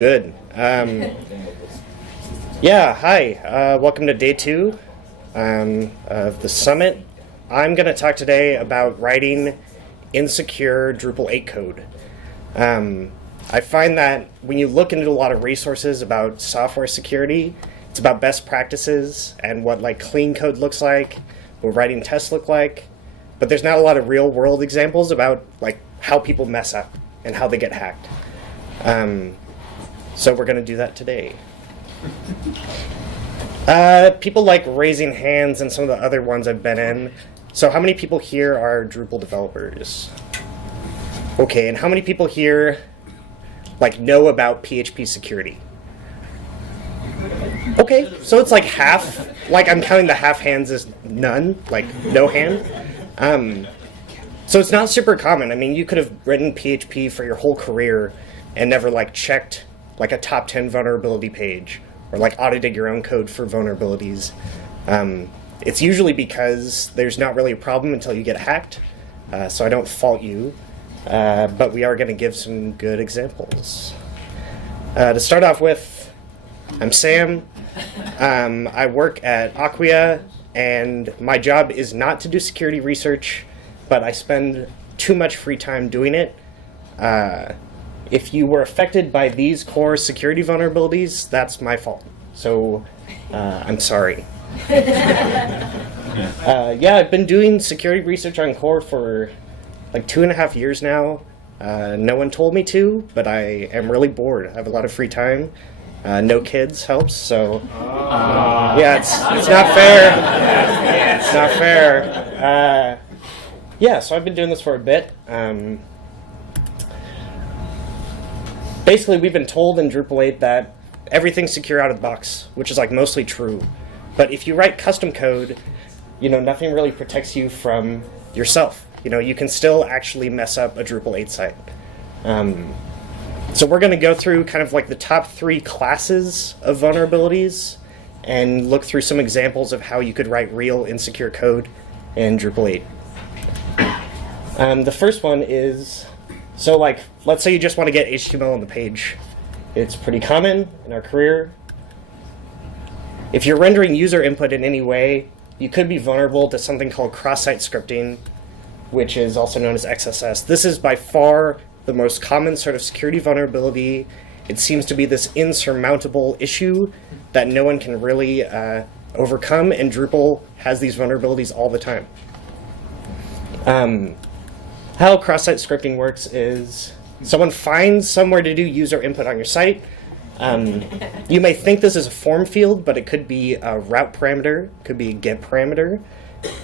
Good. Yeah, hi. Welcome to day 2 of the summit. I'm going to talk today about writing insecure Drupal 8 code. I find that when you look into a lot of resources about software security, it's about best practices and what like clean code looks like, what writing tests look like, but there's not a lot of real world examples about like how people mess up and how they get hacked. So we're going to do that today. People like raising hands and some of the other ones I've been in. So how many people here are Drupal developers? Okay, and how many people here like know about PHP security? Okay, so it's like half. Like I'm counting the half hands as none, like no hand. So it's not super common. I mean, you could have written PHP for your whole career and never like checked like a top 10 vulnerability page, or like audited your own code for vulnerabilities. It's usually because there's not really a problem until you get hacked, so I don't fault you, but we are going to give some good examples. To start off with, I'm Sam. I work at Acquia, and my job is not to do security research, but I spend too much free time doing it. If you were affected by these core security vulnerabilities, that's my fault. So I'm sorry. Yeah, I've been doing security research on core for like 2.5 years now. No one told me to, but I am really bored. I have a lot of free time. No kids helps, so yeah, it's not fair. It's not fair. Yeah, so I've been doing this for a bit. Basically, we've been told in Drupal 8 that everything's secure out of the box, which is like mostly true. But if you write custom code, you know, nothing really protects you from yourself. You know, you can still actually mess up a Drupal 8 site. So we're going to go through kind of like the top 3 classes of vulnerabilities and look through some examples of how you could write real insecure code in Drupal 8. The first one is, so like, let's say you just want to get HTML on the page. It's pretty common in our career. If you're rendering user input in any way, you could be vulnerable to something called Crosssite scripting, which is also known as XSS. This is by far the most common sort of security vulnerability. It seems to be this insurmountable issue that no one can really overcome, and Drupal has these vulnerabilities all the time. How cross-site scripting works is someone finds somewhere to do user input on your site. You may think this is a form field, but it could be a route parameter, could be a get parameter,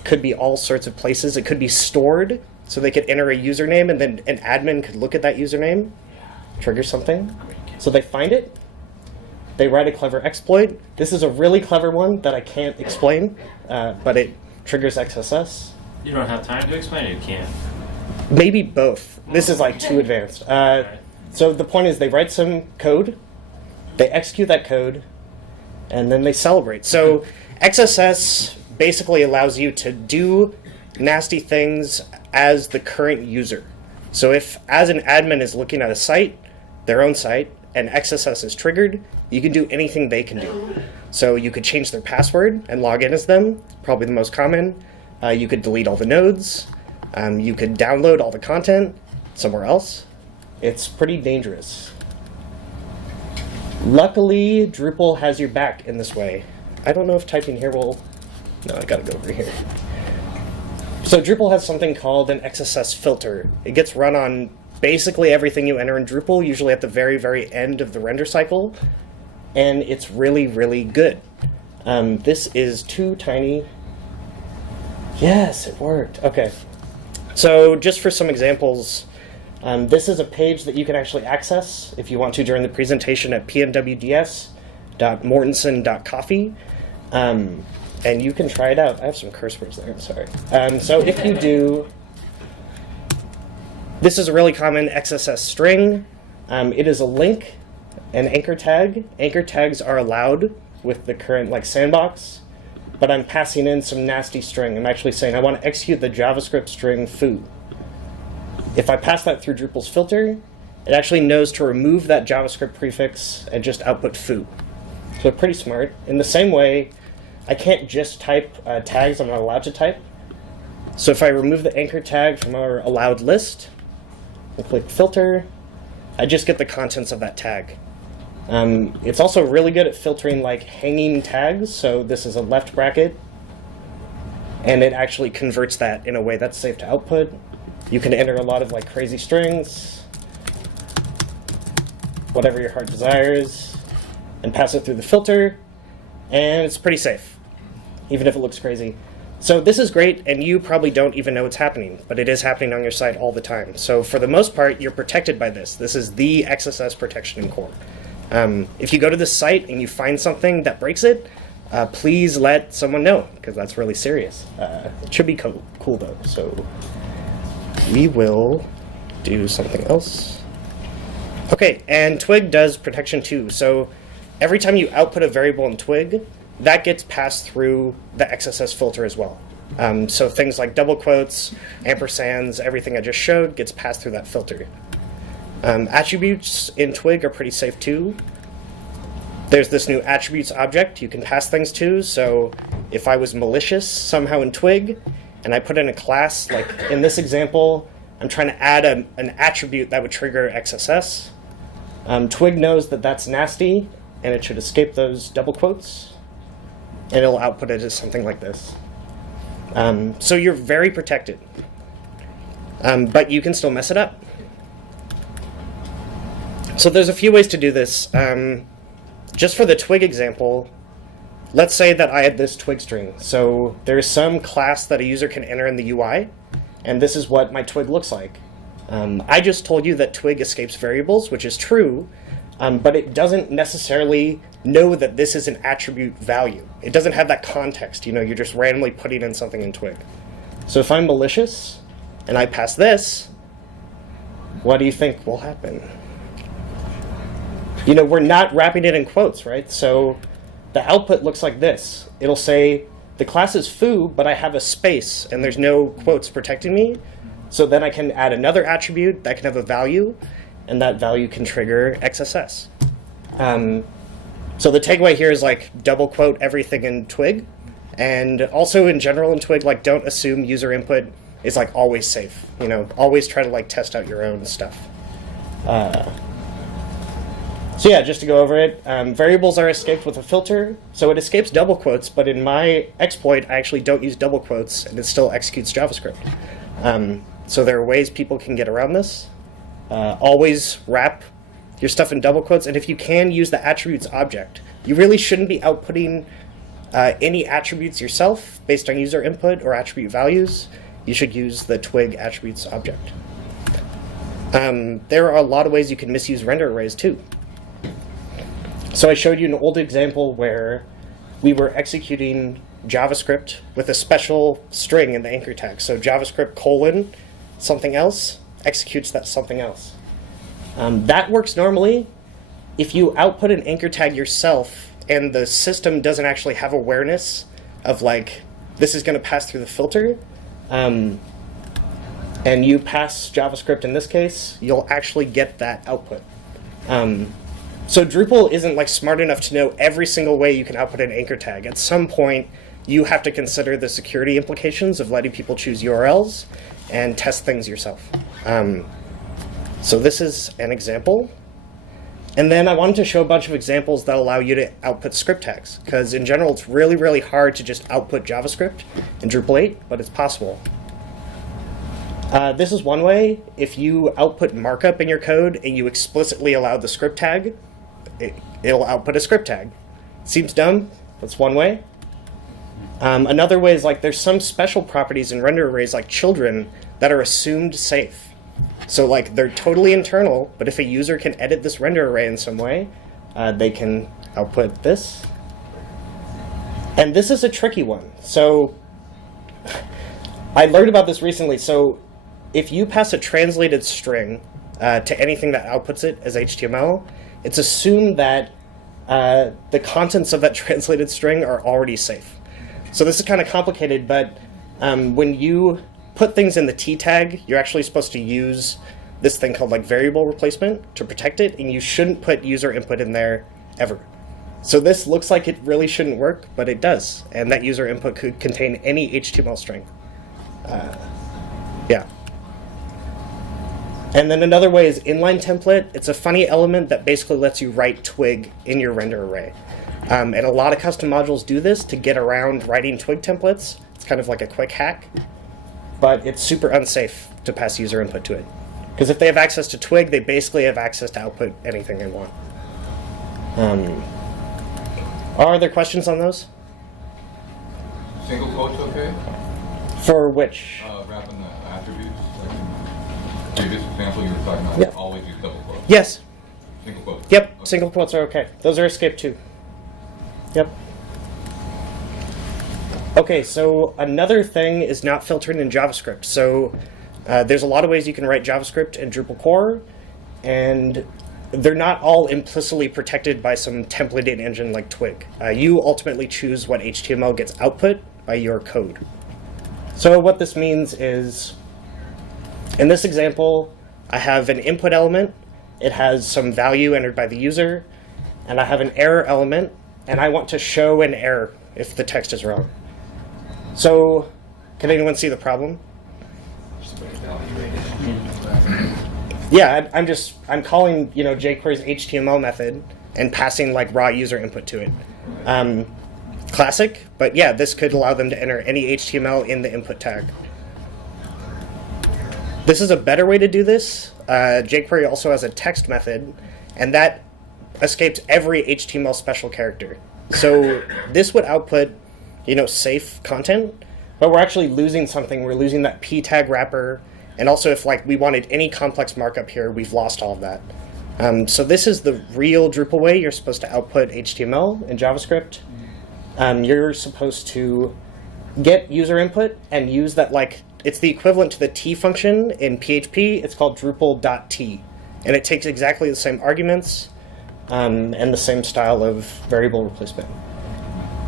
could be all sorts of places. It could be stored, so they could enter a username, and then an admin could look at that username, trigger something. So they find it, they write a clever exploit. This is a really clever one that I can't explain, but it triggers XSS. You don't have time to explain it, you can't. Maybe both. This is like too advanced. So the point is they write some code, they execute that code, and then they celebrate. So XSS basically allows you to do nasty things as the current user. So if as an admin is looking at a site, their own site, and XSS is triggered, you can do anything they can do. So you could change their password and log in as them, probably the most common. You could delete all the nodes. You could download all the content somewhere else. It's pretty dangerous. Luckily, Drupal has your back in this way. I don't know if typing here will... No, I gotta go over here. So Drupal has something called an XSS filter. It gets run on basically everything you enter in Drupal, usually at the very, very end of the render cycle. And it's really, really good. This is too tiny. Yes, it worked. Okay. So just for some examples, this is a page that you can actually access if you want to during the presentation at pnwds.mortensen.coffee. And you can try it out. I have some curse words there, I'm sorry. So if you do, this is a really common XSS string. It is a link, an anchor tag. Anchor tags are allowed with the current like sandbox, but I'm passing in some nasty string. I'm actually saying I want to execute the JavaScript string foo. If I pass that through Drupal's filter, it actually knows to remove that JavaScript prefix and just output foo. So pretty smart. In the same way, I can't just type tags I'm not allowed to type. So if I remove the anchor tag from our allowed list and click filter, I just get the contents of that tag. It's also really good at filtering like hanging tags. So this is a left bracket, and it actually converts that in a way that's safe to output. You can enter a lot of like crazy strings, whatever your heart desires, and pass it through the filter, and it's pretty safe, even if it looks crazy. So this is great, and you probably don't even know it's happening, but it is happening on your site all the time. So for the most part, you're protected by this. This is the XSS protection in core. If you go to this site and you find something that breaks it, please let someone know, because that's really serious. It should be cool though. So we will do something else. Okay, and Twig does protection too. So every time you output a variable in Twig, that gets passed through the XSS filter as well. So things like double quotes, ampersands, everything I just showed gets passed through that filter. Attributes in Twig are pretty safe too. There's this new attributes object you can pass things to. So if I was malicious somehow in Twig, and I put in a class, like in this example, I'm trying to add an attribute that would trigger XSS. Twig knows that that's nasty, and it should escape those double quotes, and it'll output it as something like this. So you're very protected, but you can still mess it up. So there's a few ways to do this. Just for the Twig example, let's say that I had this Twig string. So there's some class that a user can enter in the UI, and this is what my Twig looks like. I just told you that Twig escapes variables, which is true, but it doesn't necessarily know that this is an attribute value. It doesn't have that context. You're just randomly putting in something in Twig. So if I'm malicious and I pass this, what do you think will happen? We're not wrapping it in quotes, right? So the output looks like this. It'll say, the class is foo, but I have a space, and there's no quotes protecting me. So then I can add another attribute that can have a value, and that value can trigger XSS. So the takeaway here is like double quote everything in Twig, and also in general in Twig, like don't assume user input is like always safe. Always try to like test out your own stuff. So yeah, just to go over it, variables are escaped with a filter. So it escapes double quotes, but in my exploit, I actually don't use double quotes, and it still executes JavaScript. So there are ways people can get around this. Always wrap your stuff in double quotes, and if you can, use the attributes object. You really shouldn't be outputting any attributes yourself based on user input or attribute values. You should use the Twig attributes object. There are a lot of ways you can misuse render arrays too. So I showed you an old example where we were executing JavaScript with a special string in the anchor tag. So JavaScript : something else executes that something else. That works normally if you output an anchor tag yourself and the system doesn't actually have awareness of like, this is going to pass through the filter, and you pass JavaScript in this case, you'll actually get that output. So Drupal isn't like smart enough to know every single way you can output an anchor tag. At some point, you have to consider the security implications of letting people choose URLs and test things yourself. So this is an example. And then I wanted to show a bunch of examples that allow you to output script tags, because in general, it's really, really hard to just output JavaScript in Drupal 8, but it's possible. This is one way. If you output markup in your code and you explicitly allow the script tag, it'll output a script tag. Seems dumb. That's one way. Another way is like there's some special properties in render arrays like children that are assumed safe. So like they're totally internal, but if a user can edit this render array in some way, they can output this. And this is a tricky one. So I learned about this recently. So if you pass a translated string to anything that outputs it as HTML, it's assumed that the contents of that translated string are already safe. So this is kind of complicated, but when you put things in the T tag, you're actually supposed to use this thing called like variable replacement to protect it, and you shouldn't put user input in there ever. So this looks like it really shouldn't work, but it does, and that user input could contain any HTML string. Yeah. And then another way is inline template. It's a funny element that basically lets you write Twig in your render array. And a lot of custom modules do this to get around writing Twig templates. It's kind of like a quick hack, but it's super unsafe to pass user input to it. Because if they have access to Twig, they basically have access to output anything they want. Are there questions on those? Single quotes okay? For which? Wrapping the attributes. Like previous example you were talking about, Yep. always use double quotes. Yes. Single quotes. Yep. Okay. Single quotes are okay. Those are escape too. Yep. Okay, so another thing is not filtered in JavaScript. So there's a lot of ways you can write JavaScript in Drupal core, and they're not all implicitly protected by some templated engine like Twig. You ultimately choose what HTML gets output by your code. So what this means is, in this example, I have an input element. It has some value entered by the user, and I have an error element, and I want to show an error if the text is wrong. So, can anyone see the problem? Yeah, I'm calling jQuery's HTML method and passing like raw user input to it. Classic, but yeah, this could allow them to enter any HTML in the input tag. This is a better way to do this. jQuery also has a text method, and that escapes every HTML special character. So this would output, safe content, but we're actually losing something. We're losing that p tag wrapper, and also if we wanted any complex markup here, we've lost all of that. So this is the real Drupal way you're supposed to output HTML in JavaScript. You're supposed to get user input and use that it's the equivalent to the T function in PHP. It's called Drupal.t, and it takes exactly the same arguments and the same style of variable replacement.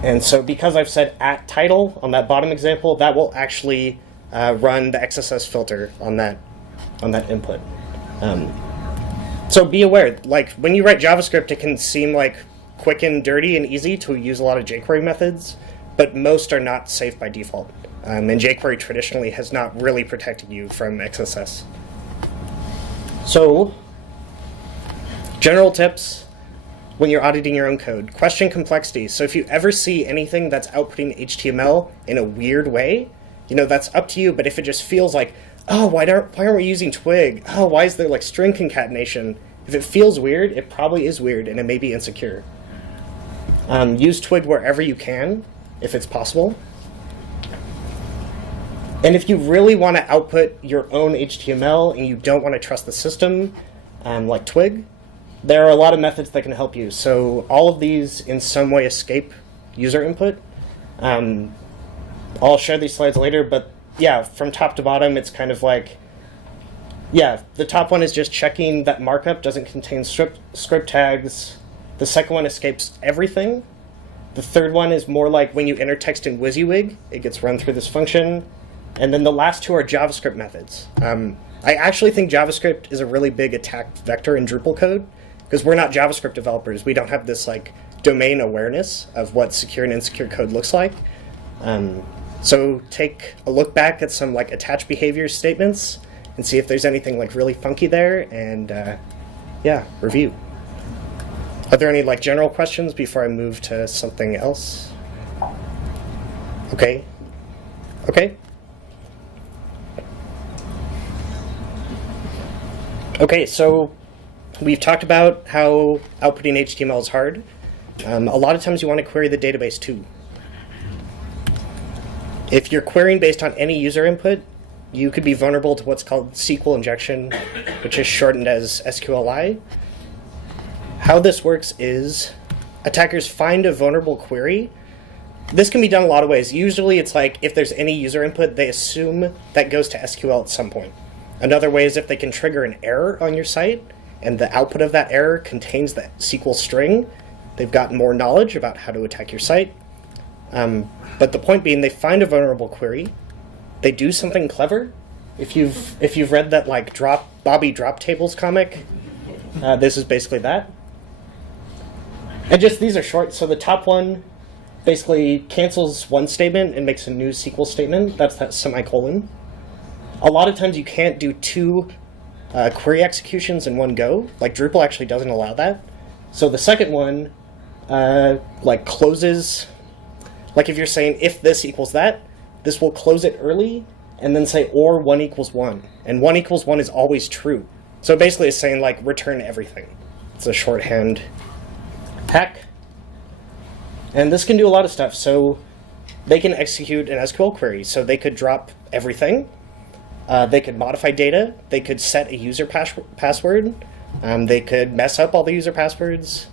And so because I've said @title on that bottom example, that will actually run the XSS filter on that input. So be aware, when you write JavaScript, it can seem quick and dirty and easy to use a lot of jQuery methods, but most are not safe by default. And jQuery traditionally has not really protected you from XSS. So, general tips when you're auditing your own code. Question complexity. So if you ever see anything that's outputting HTML in a weird way, that's up to you, but if it just feels like, oh, why aren't we using Twig? Oh, why is there string concatenation? If it feels weird, it probably is weird, and it may be insecure. Use Twig wherever you can, if it's possible. And if you really want to output your own HTML and you don't want to trust the system, like Twig, there are a lot of methods that can help you. So all of these in some way escape user input. I'll share these slides later, but yeah, from top to bottom, it's kind of the top one is just checking that markup doesn't contain script tags. The second one escapes everything. The third one is more like when you enter text in WYSIWYG, it gets run through this function. And then the last two are JavaScript methods. I actually think JavaScript is a really big attack vector in Drupal code, because we're not JavaScript developers. We don't have this domain awareness of what secure and insecure code looks like. So take a look back at some attach behavior statements and see if there's anything really funky there, and review. Are there any general questions before I move to something else? Okay. Okay, so we've talked about how outputting HTML is hard. A lot of times you want to query the database too. If you're querying based on any user input, you could be vulnerable to what's called SQL injection, which is shortened as SQLI. How this works is attackers find a vulnerable query. This can be done a lot of ways. Usually it's if there's any user input, they assume that goes to SQL at some point. Another way is if they can trigger an error on your site, and the output of that error contains that SQL string, they've got more knowledge about how to attack your site. But the point being, they find a vulnerable query, they do something clever, If you've read that like Bobby Drop Tables comic, this is basically that. And just these are short. So the top one basically cancels one statement and makes a new SQL statement. That's that semicolon. A lot of times you can't do two query executions in one go. Like Drupal actually doesn't allow that. So the second one like closes. Like if you're saying if this equals that, this will close it early and then say or 1 equals 1. And 1 equals 1 is always true. So basically it's saying like return everything. It's a shorthand hack. And this can do a lot of stuff. So they can execute an SQL query. So they could drop everything. They could modify data. They could set a user password. They could mess up all the user passwords.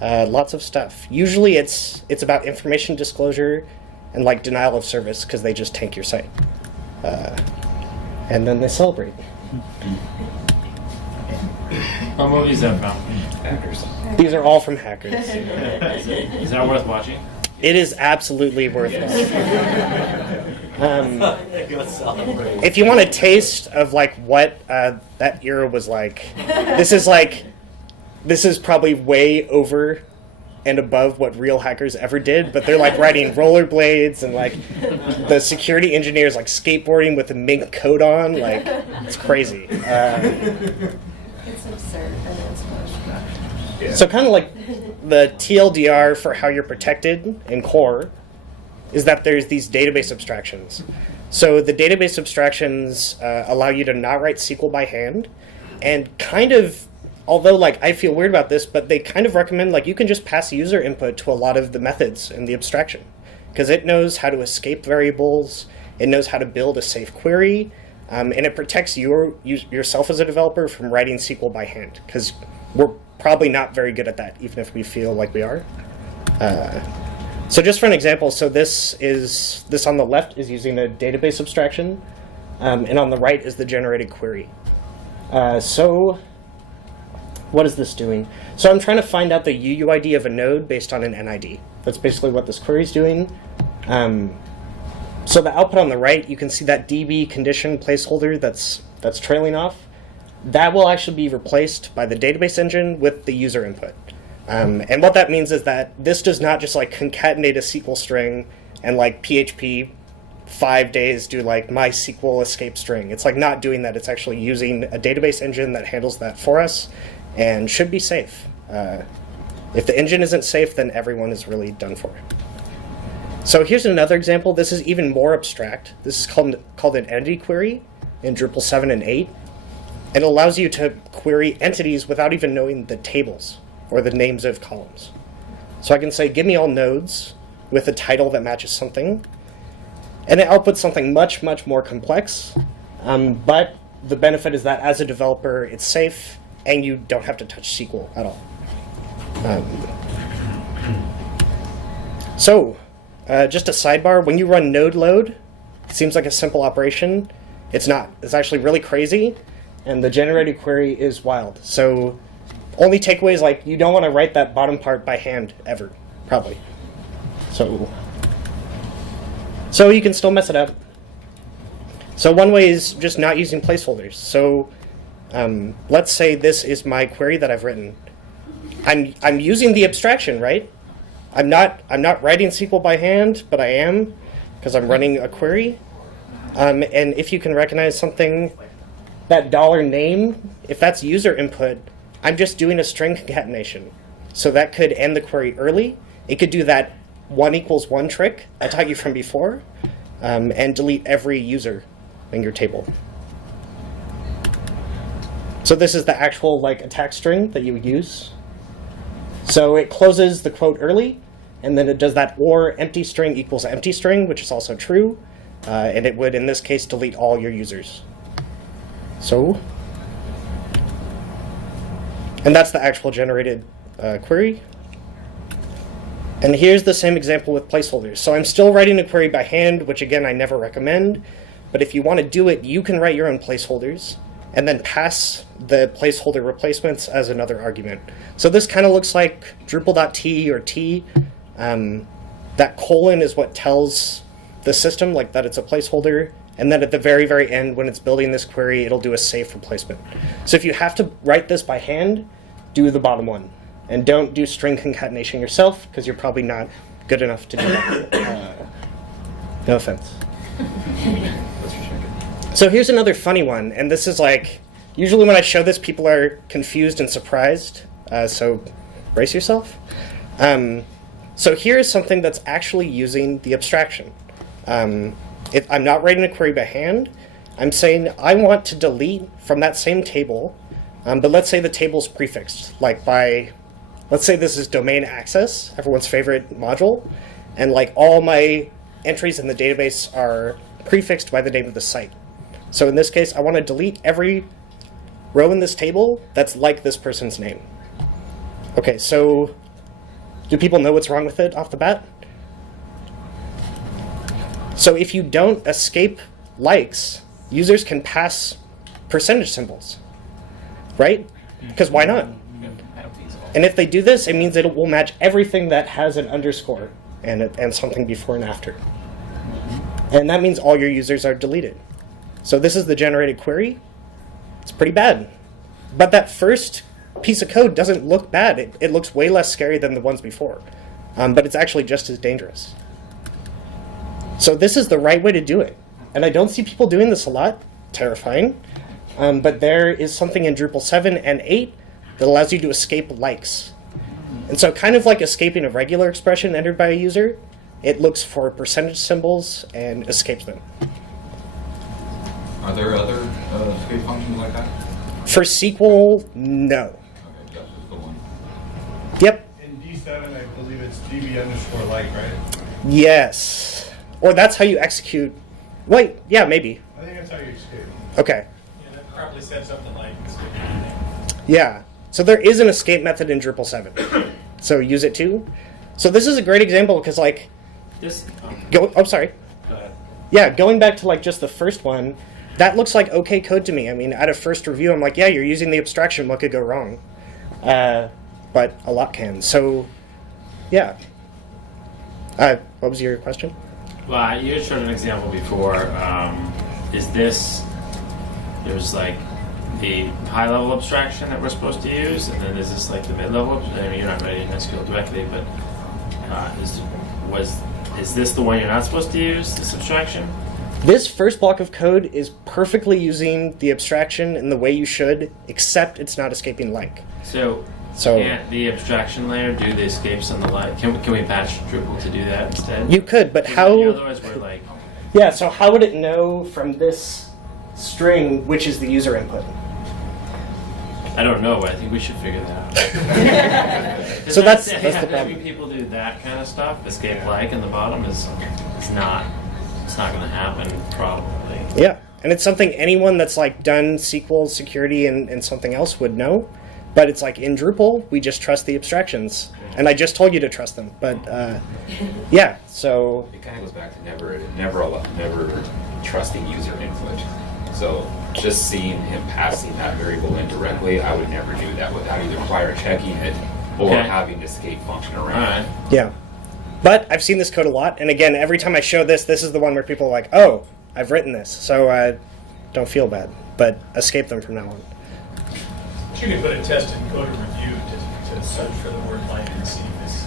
Lots of stuff. Usually it's about information disclosure and like denial of service because they just tank your site. And then they celebrate. What movie is that from? Hackers. These are all from hackers. Is that worth watching? It is absolutely worth it. If you want a taste of like what that era was like, this is probably way over and above what real hackers ever did, but they're like riding rollerblades and like the security engineers like skateboarding with the mink coat on. Like it's crazy. It's absurd and it's Yeah. So kind of like the TLDR for how you're protected in core is that there's these database abstractions. So the database abstractions allow you to not write SQL by hand, and kind of, although like I feel weird about this, but they kind of recommend like you can just pass user input to a lot of the methods in the abstraction because it knows how to escape variables, it knows how to build a safe query, and it protects yourself as a developer from writing SQL by hand because we're probably not very good at that, even if we feel like we are. So just for an example, so this on the left is using a database abstraction, and on the right is the generated query. So what is this doing? So I'm trying to find out the UUID of a node based on an NID. That's basically what this query is doing. So the output on the right, you can see that DB condition placeholder that's trailing off. That will actually be replaced by the database engine with the user input. And what that means is that this does not just like concatenate a SQL string and like PHP 5 days do like MySQL escape string. It's like not doing that. It's actually using a database engine that handles that for us and should be safe. If the engine isn't safe, then everyone is really done for. So here's another example. This is even more abstract. This is called an entity query in Drupal 7 and 8. It allows you to query entities without even knowing the tables or the names of columns. So I can say, give me all nodes with a title that matches something. And it outputs something much, much more complex. But the benefit is that as a developer, it's safe and you don't have to touch SQL at all. Just a sidebar, when you run node load, it seems like a simple operation. It's not. It's actually really crazy. And the generated query is wild. So only takeaway is like you don't want to write that bottom part by hand ever, probably. So you can still mess it up. So one way is just not using placeholders. So let's say this is my query that I've written. I'm using the abstraction, right? I'm not writing SQL by hand, but I am because I'm running a query. And if you can recognize something, that $name, if that's user input, I'm just doing a string concatenation. So that could end the query early. It could do that 1 equals 1 trick I taught you from before, and delete every user in your table. So this is the actual like attack string that you would use. So it closes the quote early, and then it does that or empty string equals empty string, which is also true, and it would in this case delete all your users. And that's the actual generated query. And here's the same example with placeholders. So I'm still writing a query by hand, which again, I never recommend. But if you want to do it, you can write your own placeholders and then pass the placeholder replacements as another argument. So this kind of looks like Drupal.t or t. That colon is what tells the system like that it's a placeholder, and then at the very, very end, when it's building this query, it'll do a safe replacement. So if you have to write this by hand, do the bottom one. And don't do string concatenation yourself, because you're probably not good enough to do that. No offense. So here's another funny one, and this is like, usually when I show this, people are confused and surprised, so brace yourself. So here's something that's actually using the abstraction. I'm not writing a query by hand. I'm saying I want to delete from that same table, but let's say the table's prefixed, like by, let's say this is domain access, everyone's favorite module, and like all my entries in the database are prefixed by the name of the site. So in this case, I want to delete every row in this table that's like this person's name. Okay, so do people know what's wrong with it off the bat? So if you don't escape likes, users can pass percentage symbols, right? Because why not? And if they do this, it means it will match everything that has an underscore and something before and after. And that means all your users are deleted. So this is the generated query. It's pretty bad. But that first piece of code doesn't look bad. It looks way less scary than the ones before. But it's actually just as dangerous. So this is the right way to do it. And I don't see people doing this a lot. Terrifying. But there is something in Drupal 7 and 8 that allows you to escape likes. And so kind of like escaping a regular expression entered by a user, it looks for percentage symbols and escapes them. Are there other escape functions like that? For SQL, no. Okay, that's just the one. Yep. In D7, I believe it's DB_like, right? Yes. Or that's how you execute. Wait, yeah, maybe. I think that's how you escape. Okay. Yeah, that probably said something like escape anything. Yeah. So there is an escape method in Drupal 7. So use it too. So this is a great example because like, This. I'm sorry. Go ahead. Yeah, going back to like just the first one, that looks like okay code to me. I mean, at a first review, I'm like, yeah, you're using the abstraction. What could go wrong? But a lot can. So, yeah. What was your question? Well, you had showed an example before. Is this, there's like the high-level abstraction that we're supposed to use, and then is this like the mid-level? I mean, you're not writing SQL directly, but is this the one you're not supposed to use, this abstraction? This first block of code is perfectly using the abstraction in the way you should, except it's not escaping like. So can't the abstraction layer do the escapes on the like? Can we patch Drupal to do that instead? You could, but how... Otherwise we're like... Yeah, so how would it know from this string which is the user input? I don't know, but I think we should figure that out. So that's the Having problem. people do that kind of stuff, escape like in the bottom is not going to happen probably. Yeah, and it's something anyone that's like done SQL security and something else would know. But it's like in Drupal, we just trust the abstractions. And I just told you to trust them. But yeah, so... It kind of goes back to never trusting user input. So just seeing him passing that variable in directly, I would never do that without either prior checking it or Okay. having the escape function All around. right. Yeah. But I've seen this code a lot. And again, every time I show this, this is the one where people are like, oh, I've written this. So don't feel bad. But escape them from now on. You could put a test in code review to search for the word like and see if it's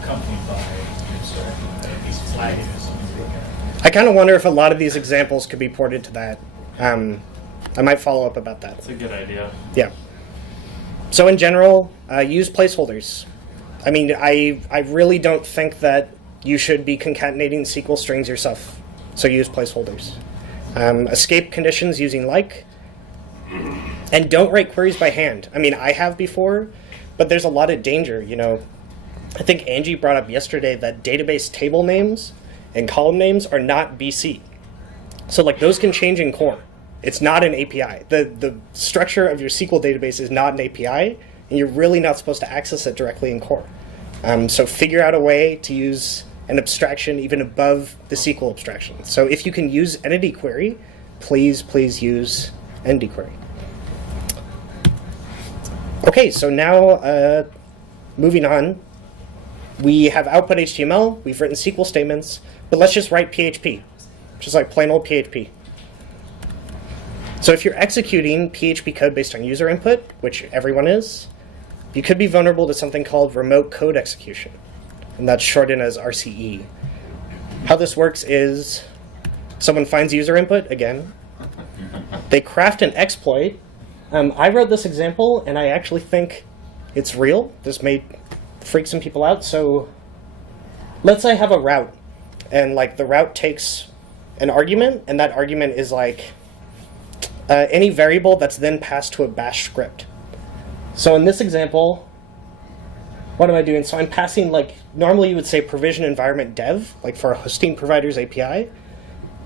accompanied by at least flag it or something like that. I kind of wonder if a lot of these examples could be ported to that. I might follow up about that. That's a good idea. Yeah. So in general, use placeholders. I mean, I really don't think that you should be concatenating SQL strings yourself. So use placeholders. Escape conditions using like. And don't write queries by hand. I mean, I have before, but there's a lot of danger, you know. I think Angie brought up yesterday that database table names and column names are not BC. So like those can change in core. It's not an API. The structure of your SQL database is not an API, and you're really not supposed to access it directly in core. So figure out a way to use an abstraction even above the SQL abstraction. So if you can use entity query, please use entity query. Okay, so now moving on. We have output HTML, we've written SQL statements, but let's just write PHP, just like plain old PHP. So if you're executing PHP code based on user input, which everyone is, you could be vulnerable to something called remote code execution, and that's shortened as RCE. How this works is someone finds user input, again, they craft an exploit. I wrote this example, and I actually think it's real. This may freak some people out. So let's say I have a route, and like the route takes an argument, and that argument is like any variable that's then passed to a bash script. So in this example, what am I doing? So I'm passing, like, normally you would say provision environment dev, like for a hosting provider's API.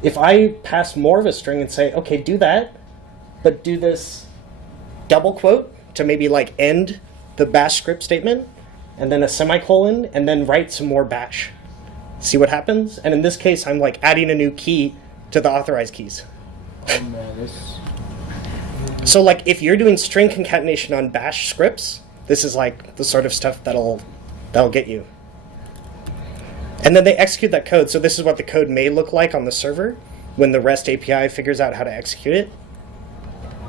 If I pass more of a string and say, okay, do that, but do this double quote to maybe like end the bash script statement, and then a semicolon, and then write some more bash. See what happens? And in this case, I'm like adding a new key to the authorized keys. Oh man, this. So like if you're doing string concatenation on bash scripts, this is like the sort of stuff that'll get you. And then they execute that code. So this is what the code may look like on the server when the REST API figures out how to execute it.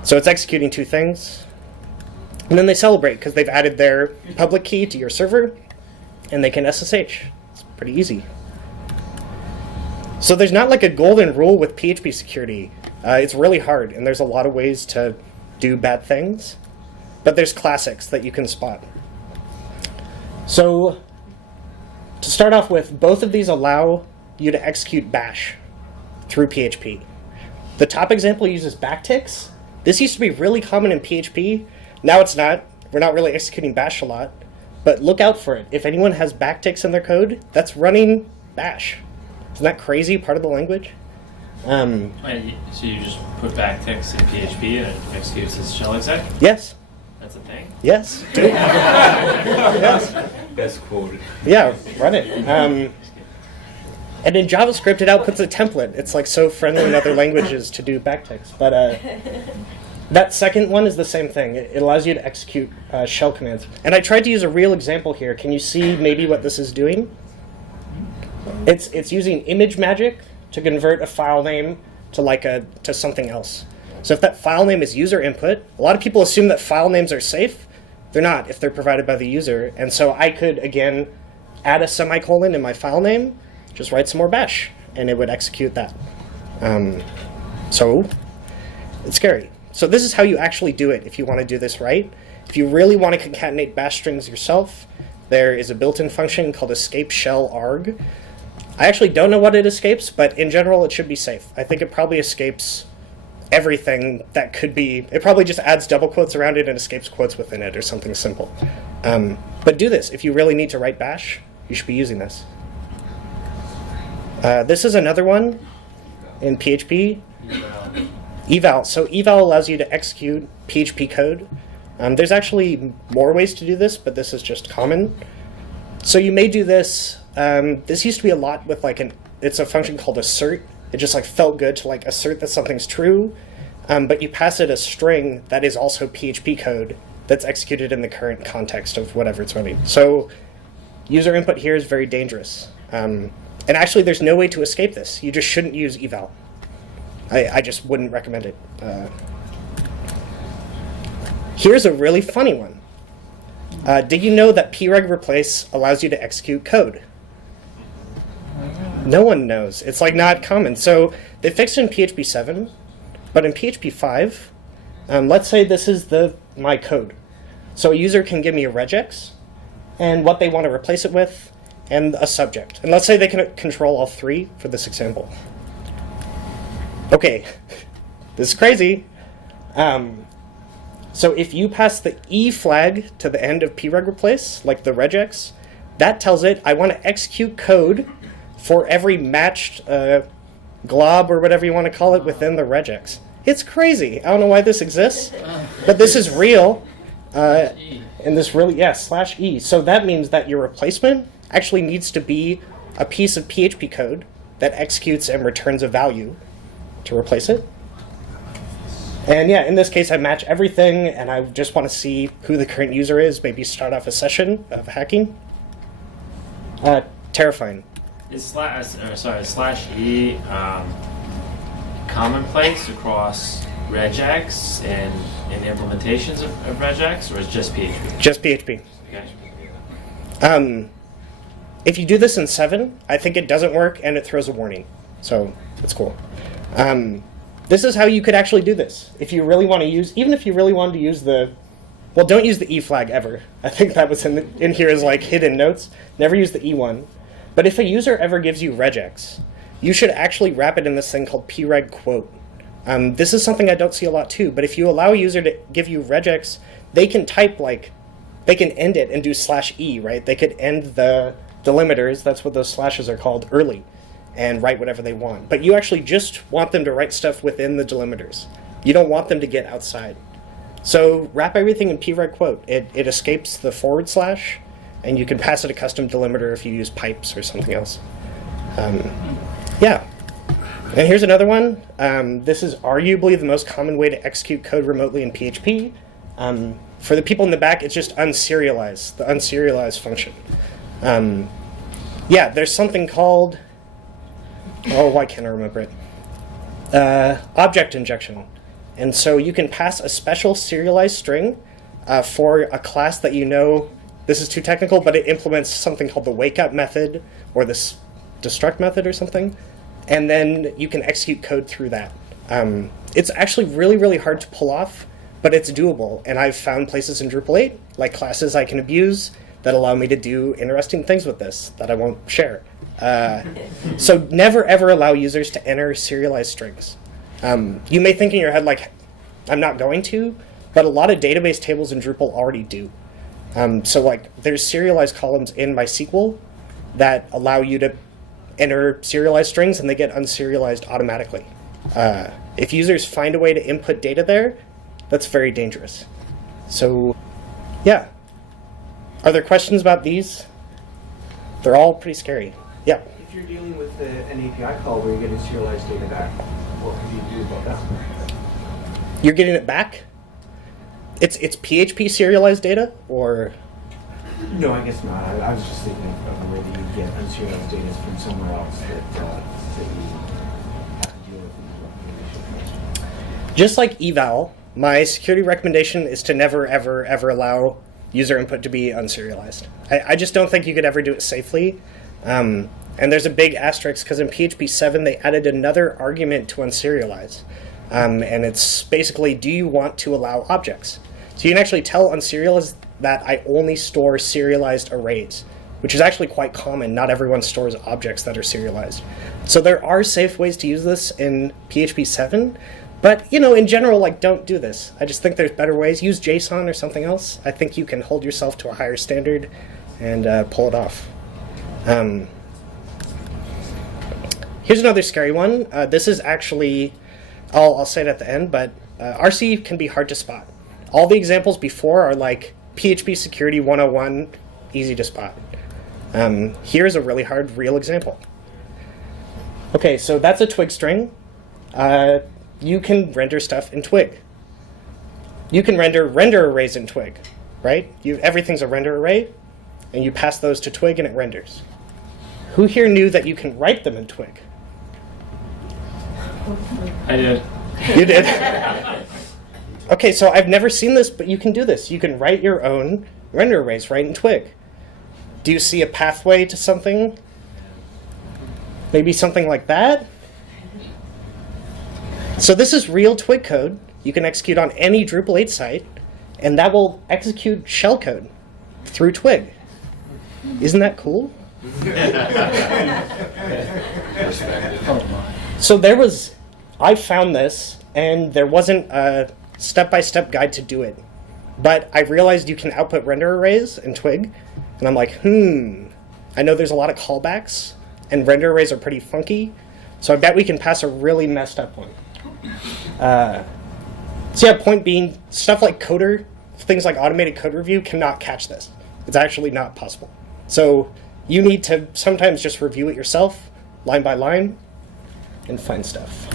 So it's executing two things. And then they celebrate because they've added their public key to your server, and they can SSH. It's pretty easy. So there's not like a golden rule with PHP security. It's really hard, and there's a lot of ways to do bad things. But there's classics that you can spot. So to start off with, both of these allow you to execute bash through PHP. The top example uses backticks. This used to be really common in PHP. Now it's not. We're not really executing bash a lot. But look out for it. If anyone has backticks in their code, that's running bash. Isn't that crazy? Part of the language? Wait, so you just put backticks in PHP and it executes as shell exec? Yes. That's a thing? Yes. Do it. Yes. Best quoted. Yeah, run it. And in JavaScript, it outputs a template. It's like so friendly in other languages to do backticks. But that second one is the same thing. It allows you to execute shell commands. And I tried to use a real example here. Can you see maybe what this is doing? It's using image magic to convert a file name to like to something else. So if that file name is user input, a lot of people assume that file names are safe. They're not if they're provided by the user. And so I could, again, add a semicolon in my file name, just write some more bash, and it would execute that. So it's scary. So this is how you actually do it if you want to do this right. If you really want to concatenate bash strings yourself, there is a built-in function called escape shell arg. I actually don't know what it escapes, but in general it should be safe. I think it probably escapes everything that could be. It probably just adds double quotes around it and escapes quotes within it or something simple. But do this. If you really need to write bash, you should be using this. This is another one in PHP. Eval. So eval allows you to execute PHP code. There's actually more ways to do this, but this is just common. So you may do this. This used to be a lot with it's a function called assert. It just like felt good to like assert that something's true, but you pass it a string that is also PHP code that's executed in the current context of whatever it's running. So user input here is very dangerous. And actually there's no way to escape this. You just shouldn't use eval. I just wouldn't recommend it. Here's a really funny one. Did you know that preg replace allows you to execute code? No one knows. It's like not common. So they fixed it in PHP 7, but in PHP 5, let's say this is my code. So a user can give me a regex and what they want to replace it with and a subject. And let's say they can control all three for this example. Okay, this is crazy. So if you pass the E flag to the end of preg replace, like the regex, that tells it I want to execute code for every matched glob or whatever you want to call it within the regex. It's crazy. I don't know why this exists, but this is real. And this really, /E. So that means that your replacement actually needs to be a piece of PHP code that executes and returns a value to replace it. And yeah, in this case, I match everything, and I just want to see who the current user is, maybe start off a session of hacking. Terrifying. Is /E commonplace across regex and implementations of regex, or is it just PHP? Just PHP. Okay. If you do this in 7, I think it doesn't work and it throws a warning. So that's cool. This is how you could actually do this. If you really want to use, even if you really wanted to use well, don't use the E flag ever. I think that was in here as like hidden notes. Never use the E one. But if a user ever gives you regex, you should actually wrap it in this thing called preg quote. This is something I don't see a lot too, but if you allow a user to give you regex, they can type they can end it and do /e, right? They could end the delimiters, that's what those slashes are called, early, and write whatever they want. But you actually just want them to write stuff within the delimiters. You don't want them to get outside. So wrap everything in preg quote. It escapes the /, and you can pass it a custom delimiter if you use pipes or something else. Yeah. And here's another one. This is arguably the most common way to execute code remotely in PHP. For the people in the back, it's just unserialize, the unserialized function. Yeah, there's something called, why can't I remember it? Object injection. And so you can pass a special serialized string for a class that you know, this is too technical, but it implements something called the wake-up method or this destruct method or something. And then you can execute code through that. It's actually really, really hard to pull off, but it's doable. And I've found places in Drupal 8, like classes I can abuse, that allow me to do interesting things with this that I won't share. So never, ever allow users to enter serialized strings. You may think in your head, like, I'm not going to, but a lot of database tables in Drupal already do. So like, there's serialized columns in MySQL that allow you to enter serialized strings, and they get unserialized automatically. If users find a way to input data there, that's very dangerous. So, yeah. Are there questions about these? They're all pretty scary. Yeah. If you're dealing with an API call where you're getting serialized data back, what can you do about that? You're getting it back? It's PHP serialized data, or? No, I guess not. I was just thinking of a way that you get unserialized data from somewhere else that you have to deal with in the recommendation. Just like eval, my security recommendation is to never, ever, ever allow user input to be unserialized. I just don't think you could ever do it safely. And there's a big asterisk because in PHP 7 they added another argument to unserialize. And it's basically, do you want to allow objects? So you can actually tell unserialize that I only store serialized arrays, which is actually quite common. Not everyone stores objects that are serialized. So there are safe ways to use this in PHP 7, but in general, like, don't do this. I just think there's better ways. Use JSON or something else. I think you can hold yourself to a higher standard and pull it off. Here's another scary one. This is actually, I'll say it at the end, but RC can be hard to spot. All the examples before are like PHP Security 101, easy to spot. Here's a really hard real example. Okay, so that's a Twig string. You can render stuff in Twig. You can render arrays in Twig, right? Everything's a render array, and you pass those to Twig and it renders. Who here knew that you can write them in Twig? I did. You did? Okay, so I've never seen this, but you can do this. You can write your own render arrays right in Twig. Do you see a pathway to something? Maybe something like that? So this is real Twig code. You can execute on any Drupal 8 site, and that will execute shellcode through Twig. Isn't that cool? So I found this, and there wasn't a step-by-step guide to do it. But I realized you can output render arrays in Twig, and I'm like, I know there's a lot of callbacks, and render arrays are pretty funky, so I bet we can pass a really messed up one. So yeah, point being, stuff like Coder, things like automated code review cannot catch this. It's actually not possible. So you need to sometimes just review it yourself, line by line, and find stuff.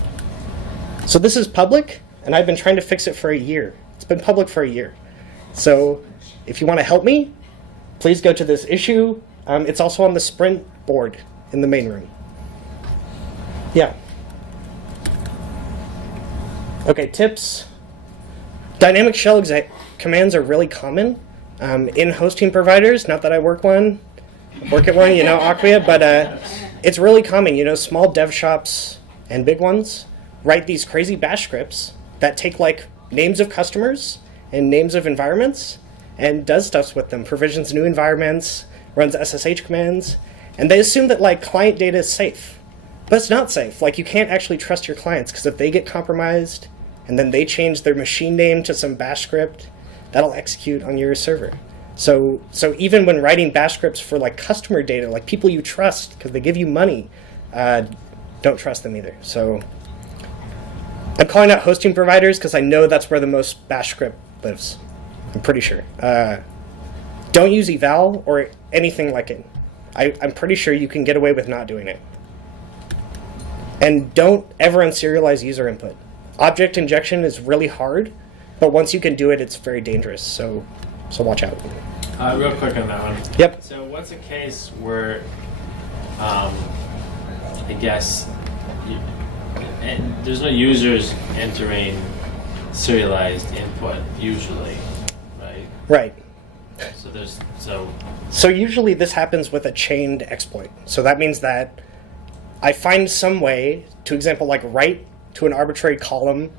So this is public, and I've been trying to fix it for a year. It's been public for a year. So if you want to help me, please go to this issue. It's also on the sprint board in the main room. Yeah. Okay, tips. Dynamic shell commands are really common in hosting providers. Not that I work at one, Acquia, but it's really common. Small dev shops and big ones write these crazy bash scripts that take like names of customers and names of environments and does stuff with them, provisions new environments, runs SSH commands, and they assume that like client data is safe. But it's not safe. Like you can't actually trust your clients because if they get compromised and then they change their machine name to some bash script, that'll execute on your server. So even when writing bash scripts for like customer data, like people you trust because they give you money, don't trust them either. So I'm calling out hosting providers because I know that's where the most bash script lives. I'm pretty sure. Don't use eval or anything like it. I'm pretty sure you can get away with not doing it. And don't ever unserialize user input. Object injection is really hard, but once you can do it, it's very dangerous. So watch out. Real quick on that one. Yep. So what's a case where, I guess, and there's no users entering serialized input usually, right? Right. So usually this happens with a chained exploit. So that means that I find some way to, example, like write to an arbitrary column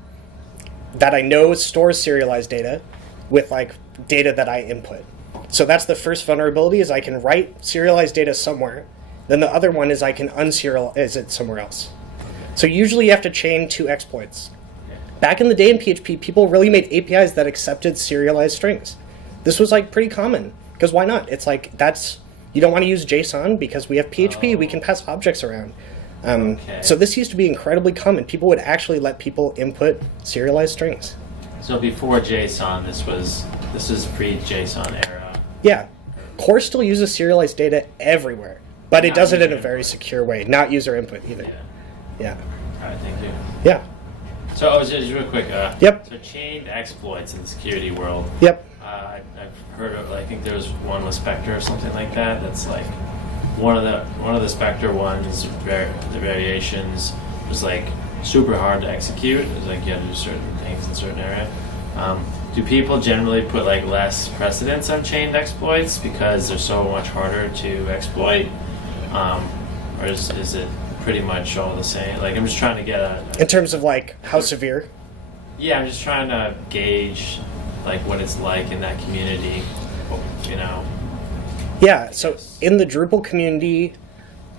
that I know stores serialized data with like data that I input. So that's the first vulnerability is I can write serialized data somewhere. Then the other one is I can unserialize it somewhere else. So usually you have to chain two exploits. Back in the day in PHP, people really made APIs that accepted serialized strings. This was like pretty common because why not? It's like you don't want to use JSON because we have PHP, we can pass objects around. So this used to be incredibly common. People would actually let people input serialized strings. So before JSON, this is pre-JSON era. Yeah, Core still uses serialized data everywhere, but it does it in a very secure way, not user input either. Yeah. All right, thank you. Yeah. So just real quick. Yep. So chained exploits in the security world. Yep. I've heard of. I think there was one with Spectre or something like that. That's like one of the Spectre ones. The variations was like super hard to execute. It was like you had to do certain things in a certain area. Do people generally put like less precedence on chained exploits because they're so much harder to exploit, or is it pretty much all the same? Like I'm just trying to get in terms of like how severe. Yeah, I'm just trying to gauge like what it's like in that community, Yeah, so in the Drupal community,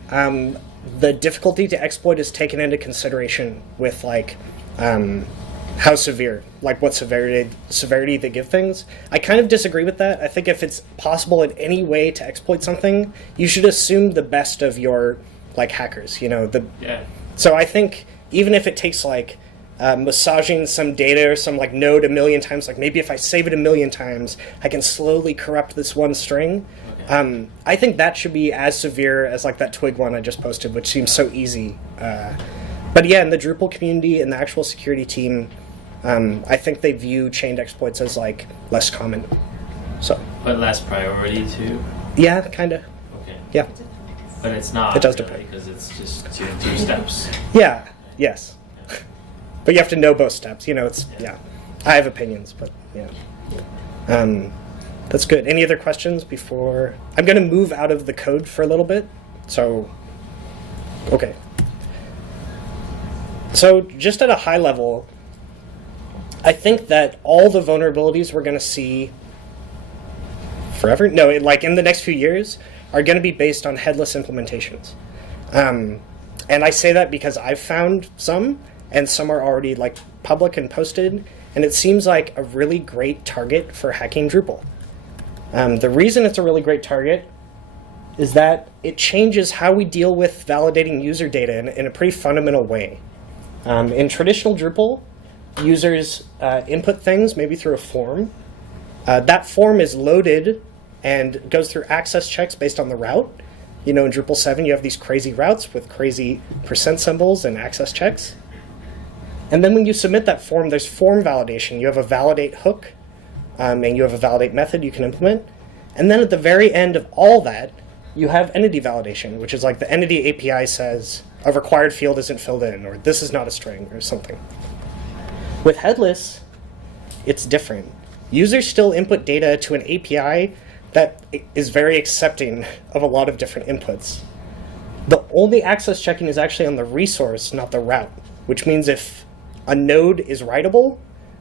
the difficulty to exploit is taken into consideration with like how severe, like what severity they give things. I kind of disagree with that. I think if it's possible in any way to exploit something, you should assume the best of your like hackers. So I think even if it takes like massaging some data or some like node a million times, like maybe if I save it a million times, I can slowly corrupt this one string. Okay. I think that should be as severe as like that Twig one I just posted, which seems so easy. But yeah, in the Drupal community and the actual security team, I think they view chained exploits as like less common. So. But less priority too. Yeah, kind of. Okay. Yeah. But it's not. It does really, depend because it's just two steps. Yeah. Yes. But you have to know both steps. It's I have opinions, but yeah. That's good. Any other questions before I'm going to move out of the code for a little bit? So, okay. So just at a high level, I think that all the vulnerabilities we're going to see forever, like in the next few years, are going to be based on headless implementations. And I say that because I've found some, and some are already like public and posted, and it seems like a really great target for hacking Drupal. The reason it's a really great target is that it changes how we deal with validating user data in a pretty fundamental way. In traditional Drupal, users input things maybe through a form. That form is loaded and goes through access checks based on the route. In Drupal 7, you have these crazy routes with crazy percent symbols and access checks. And then when you submit that form, there's form validation. You have a validate hook, and you have a validate method you can implement. And then at the very end of all that, you have entity validation, which is like the entity API says a required field isn't filled in, or this is not a string, or something. With Headless, it's different. Users still input data to an API that is very accepting of a lot of different inputs. The only access checking is actually on the resource, not the route, which means if a node is writable,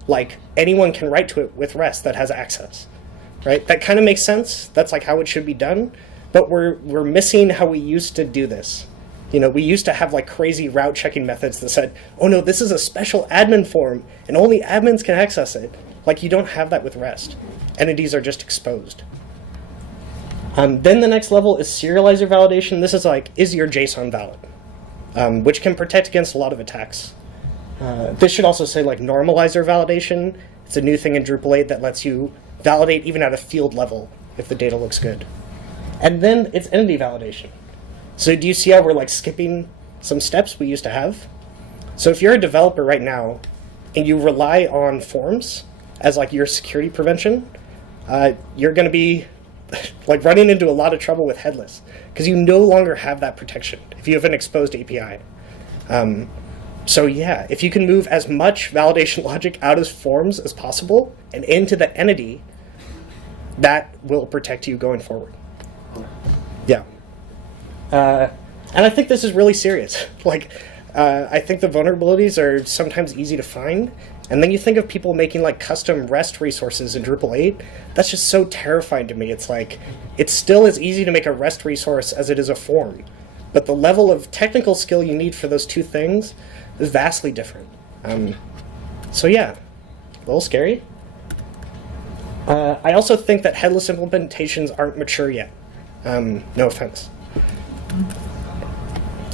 like anyone can write to it with REST that has access, right? That kind of makes sense. That's like how it should be done, but we're missing how we used to do this. You know, we used to have like crazy route checking methods that said, oh no, this is a special admin form and only admins can access it. Like you don't have that with REST. Entities are just exposed. Then the next level is serializer validation. This is like, is your JSON valid? Which can protect against a lot of attacks. This should also say like normalizer validation. It's a new thing in Drupal 8 that lets you validate even at a field level if the data looks good. And then it's entity validation. So do you see how we're like skipping some steps we used to have? So if you're a developer right now and you rely on forms as like your security prevention, you're going to be like running into a lot of trouble with Headless because you no longer have that protection if you have an exposed API. So yeah, if you can move as much validation logic out of forms as possible and into the entity, that will protect you going forward. Yeah. And I think this is really serious. Like, I think the vulnerabilities are sometimes easy to find. And then you think of people making like custom REST resources in Drupal 8. That's just so terrifying to me. It's like, it's still as easy to make a REST resource as it is a form. But the level of technical skill you need for those two things is vastly different. So yeah, a little scary. I also think that headless implementations aren't mature yet. No offense.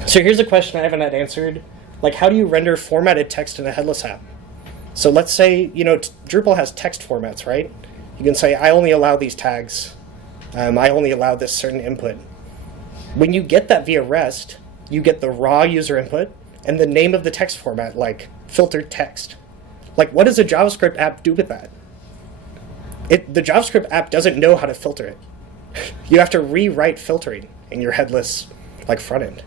So here's a question I haven't had answered. Like, how do you render formatted text in a headless app? So let's say, you know, Drupal has text formats, right? You can say, I only allow these tags. I only allow this certain input. When you get that via REST, you get the raw user input and the name of the text format, like filtered text. Like, what does a JavaScript app do with that? The JavaScript app doesn't know how to filter it. You have to rewrite filtering in your headless like front end.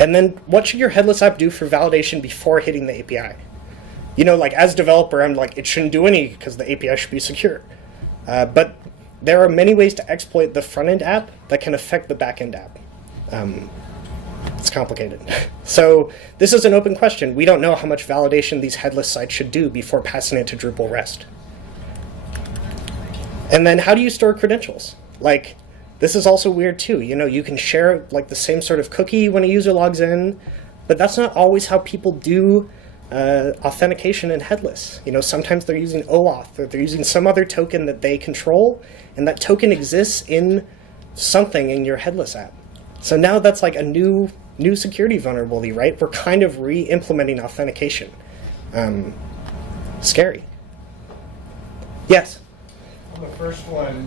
And then what should your headless app do for validation before hitting the API? You know, like as developer, I'm like, it shouldn't do any because the API should be secure. But there are many ways to exploit the front end app that can affect the back end app. It's complicated. So this is an open question. We don't know how much validation these headless sites should do before passing it to Drupal REST. And then how do you store credentials? Like, this is also weird too. You know, you can share like the same sort of cookie when a user logs in, but that's not always how people do authentication in headless. You know, sometimes they're using OAuth or they're using some other token that they control, and that token exists in something in your headless app. So now that's like a new security vulnerability, right? We're kind of re-implementing authentication. Scary. Yes? On the first one,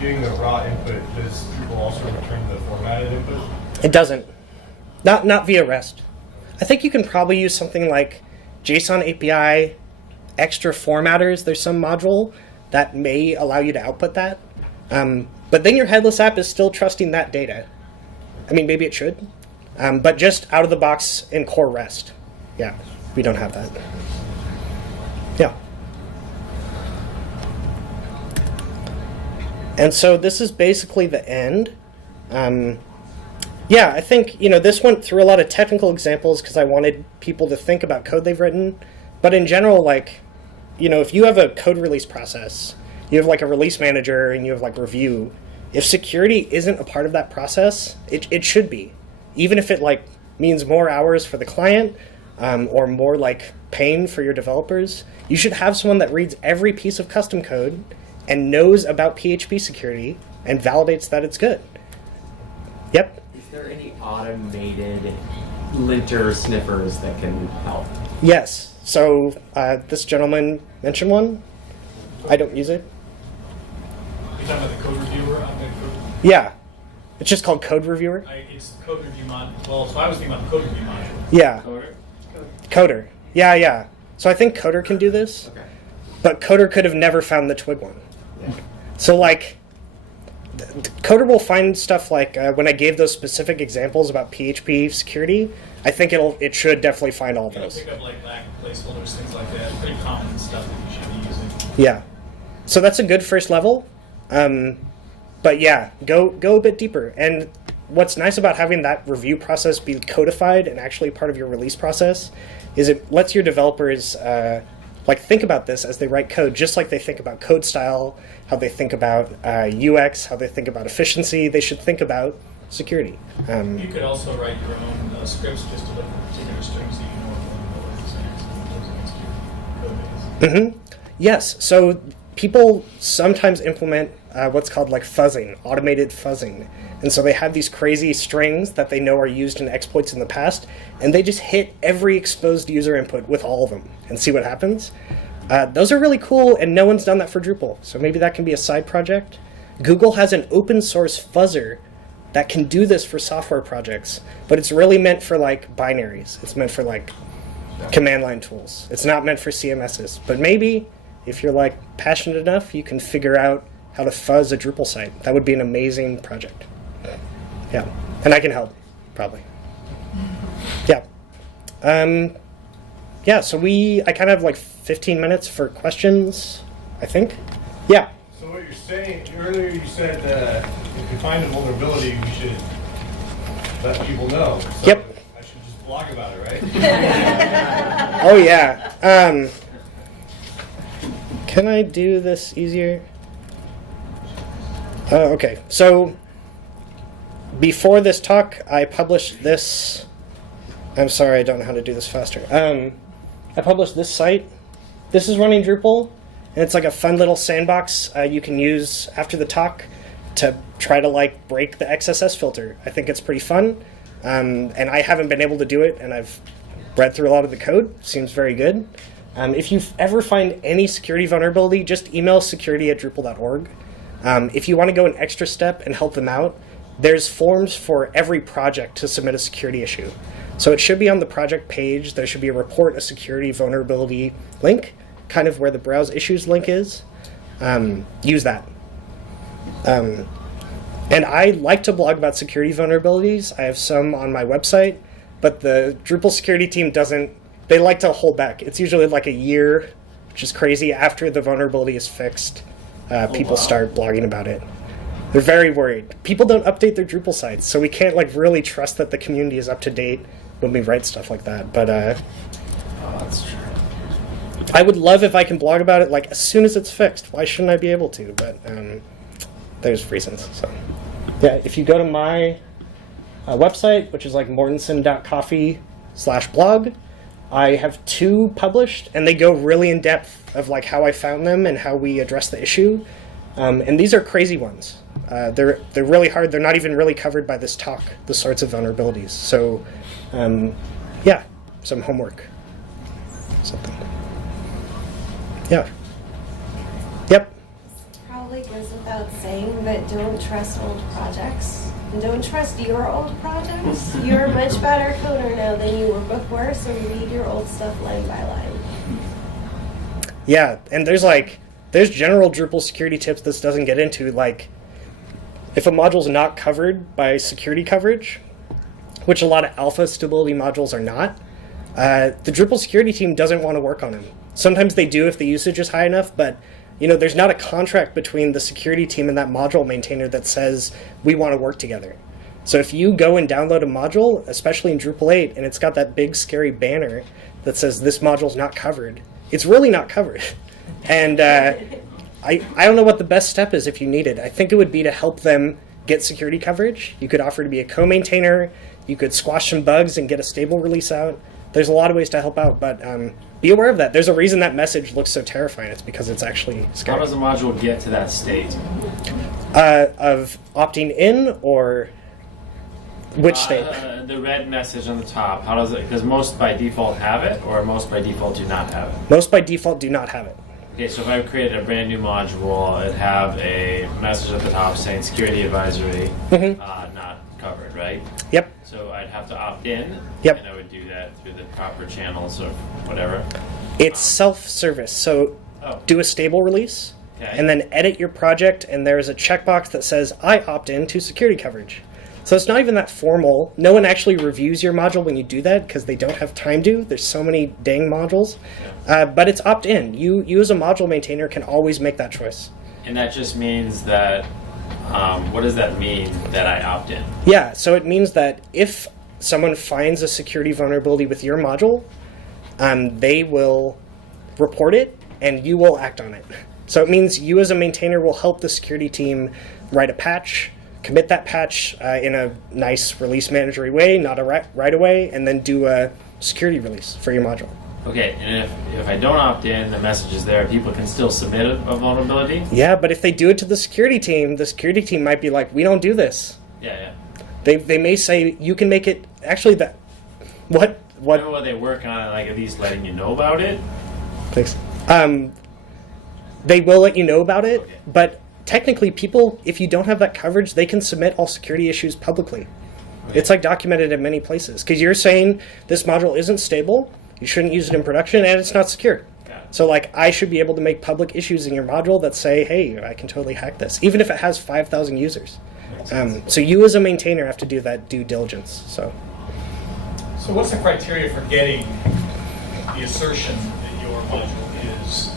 getting the raw input, does Drupal also return the formatted input? It doesn't. Not via REST. I think you can probably use something like JSON API, extra formatters. There's some module that may allow you to output that. But then your headless app is still trusting that data. I mean, maybe it should. But just out of the box in core REST. Yeah, we don't have that. Yeah. And so this is basically the end. Yeah, I think, you know, this went through a lot of technical examples because I wanted people to think about code they've written. But in general, like, you know, if you have a code release process, you have like a release manager and you have like review, if security isn't a part of that process, it should be. Even if it like means more hours for the client or more like pain for your developers, you should have someone that reads every piece of custom code and knows about PHP security and validates that it's good. Yep. Is there any automated linter sniffers that can help? Yes. So this gentleman mentioned one. I don't use it. You're talking about the code reviewer? Yeah. It's just called Code Reviewer. It's code review module. Well, so I was thinking about the code review module. Yeah. Coder? Coder. Yeah. So I think Coder can do this. Okay. But Coder could have never found the Twig one. Yeah. So like, Coder will find stuff like when I gave those specific examples about PHP security. I think it should definitely find all It'll those. pick up like lack placeholders, things like that. Pretty common stuff that you should be using. Yeah, so that's a good first level. But yeah, go a bit deeper. And what's nice about having that review process be codified and actually part of your release process is it lets your developers think about this as they write code, just like they think about code style, how they think about UX, how they think about efficiency. They should think about security. You could also write your own scripts just to look for particular strings that you know are vulnerable and code base. Yes, so people sometimes implement what's called like fuzzing, automated fuzzing. And so they have these crazy strings that they know are used in exploits in the past, and they just hit every exposed user input with all of them and see what happens. Those are really cool, and no one's done that for Drupal, so maybe that can be a side project. Google has an open source fuzzer that can do this for software projects, but it's really meant for like binaries. It's meant for like command line tools. It's not meant for CMSs, but maybe if you're like passionate enough, you can figure out how to fuzz a Drupal site. That would be an amazing project. Yeah, and I can help, probably. Yeah. Yeah, so I kind of have like 15 minutes for questions, I think. Yeah. So what you're saying, earlier you said if you find a vulnerability, we should let people know. So Yep. I should just blog about it, right? Oh, yeah. Can I do this easier? Okay, so before this talk, I published this. I'm sorry, I don't know how to do this faster. I published this site. This is running Drupal, and it's like a fun little sandbox you can use after the talk to try to like break the XSS filter. I think it's pretty fun, and I haven't been able to do it, and I've read through a lot of the code. Seems very good. If you ever find any security vulnerability, just email security@drupal.org. If you want to go an extra step and help them out, there's forms for every project to submit a security issue. So it should be on the project page. There should be a report a security vulnerability link, kind of where the browse issues link is. Use that. And I like to blog about security vulnerabilities. I have some on my website, but the Drupal security team doesn't. They like to hold back. It's usually like a year, which is crazy, after the vulnerability is fixed. People start blogging about it. They're very worried. People don't update their Drupal sites, so we can't like really trust that the community is up to date when we write stuff like that. But That's true. I would love if I can blog about it like as soon as it's fixed. Why shouldn't I be able to? But there's reasons. So yeah, if you go to my website, which is like mortensen.coffee/blog, I have 2 published, and they go really in depth of like how I found them and how we address the issue. And these are crazy ones. They're really hard. They're not even really covered by this talk, the sorts of vulnerabilities. So, yeah, some homework. Something. Yeah. Yep. Probably goes without saying, but don't trust old projects. And don't trust your old projects. You're a much better coder now than you were before, so read your old stuff line by line. Yeah, and there's general Drupal security tips this doesn't get into, like if a module's not covered by security coverage, which a lot of alpha stability modules are not, the Drupal security team doesn't want to work on them. Sometimes they do if the usage is high enough, but there's not a contract between the security team and that module maintainer that says we want to work together. So if you go and download a module, especially in Drupal 8, and it's got that big scary banner that says this module's not covered, it's really not covered. And I don't know what the best step is if you need it. I think it would be to help them get security coverage. You could offer to be a co-maintainer. You could squash some bugs and get a stable release out. There's a lot of ways to help out, but be aware of that. There's a reason that message looks so terrifying. It's because it's actually scary. How does a module get to that state? Of opting in, or which state? The red message on the top. How does it? Because most by default have it, or most by default do not have it. Most by default do not have it. Okay, so if I created a brand new module, it'd have a message at the top saying security advisory, not covered, right? Yep. So I'd have to opt in, Yep. and I would do that through the proper channels or whatever. It's self-service. So Oh, do a stable release, Okay. and then edit your project, and there's a checkbox that says, I opt in to security coverage. So it's not even that formal. No one actually reviews your module when you do that because they don't have time to. There's so many dang modules. But it's opt-in. You as a module maintainer can always make that choice. And that just means that, what does that mean that I opt in? Yeah, so it means that if someone finds a security vulnerability with your module, they will report it and you will act on it. So it means you as a maintainer will help the security team write a patch, commit that patch in a nice release managery way, not a right away, and then do a security release for your module. Okay, and if I don't opt in, the message is there. People can still submit a vulnerability? Yeah, but if they do it to the security team might be like, we don't do this. Yeah. They may say, you can make it, actually that, what? Remember what they work on, like at least letting you know about it? Thanks. They will let you know about it, Okay. but technically people, if you don't have that coverage, they can submit all security issues publicly. Okay. It's like documented in many places. Because you're saying this module isn't stable, you shouldn't use it in production, and it's not secure. Got it. So like I should be able to make public issues in your module that say, hey, I can totally hack this, even if it has 5,000 users. So you as a maintainer have to do that due diligence. So So what's the criteria for getting the assertion that your module is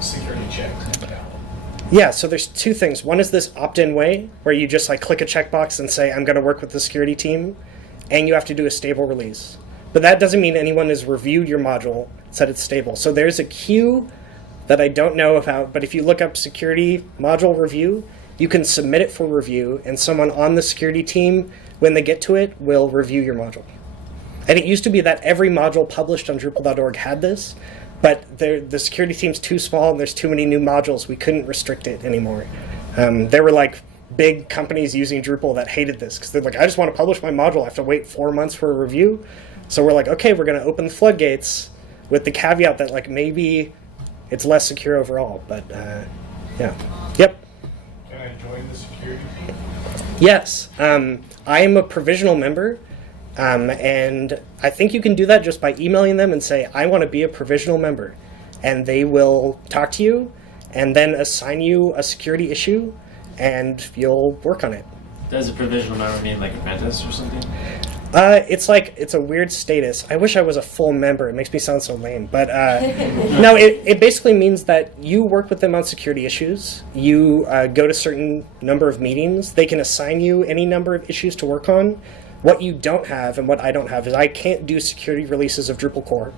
security checked? yeah, so there's two things. One is this opt-in way, where you just like click a checkbox and say, I'm going to work with the security team, and you have to do a stable release. But that doesn't mean anyone has reviewed your module, said it's stable. So there's a queue that I don't know about, but if you look up security module review, you can submit it for review, and someone on the security team, when they get to it, will review your module. And it used to be that every module published on Drupal.org had this, but the security team's too small and there's too many new modules. We couldn't restrict it anymore. There were like big companies using Drupal that hated this because they're like, I just want to publish my module. I have to wait 4 months for a review. So we're like, okay, we're going to open the floodgates with the caveat that like maybe it's less secure overall. But yeah. Yep. Can I join the security team? Yes. I am a provisional member. And I think you can do that just by emailing them and say, I want to be a provisional member. And they will talk to you and then assign you a security issue and you'll work on it. Does a provisional member mean like apprentice or something? It's a weird status. I wish I was a full member. It makes me sound so lame. But no, it basically means that you work with them on security issues. You go to certain number of meetings. They can assign you any number of issues to work on. What you don't have and what I don't have is I can't do security releases of Drupal core,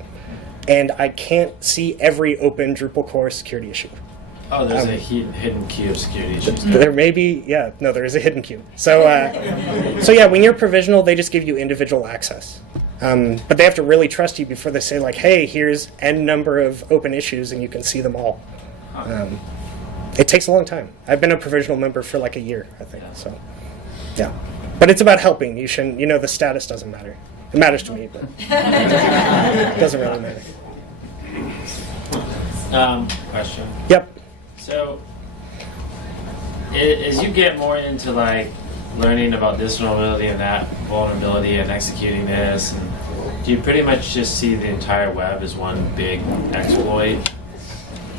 and I can't see every open Drupal core security issue. Oh, there's a hidden queue of security issues. There may be, yeah, no, there is a hidden queue. So, so yeah, when you're provisional, they just give you individual access. But they have to really trust you before they say like, hey, here's N number of open issues and you can see them all. It takes a long time. I've been a provisional member for like a year, I think, so yeah. But it's about helping. You shouldn't, the status doesn't matter. It matters to me, but it doesn't really matter. Question. Yep. So, as you get more into like learning about this vulnerability and that vulnerability and executing this, and do you pretty much just see the entire web as one big exploit?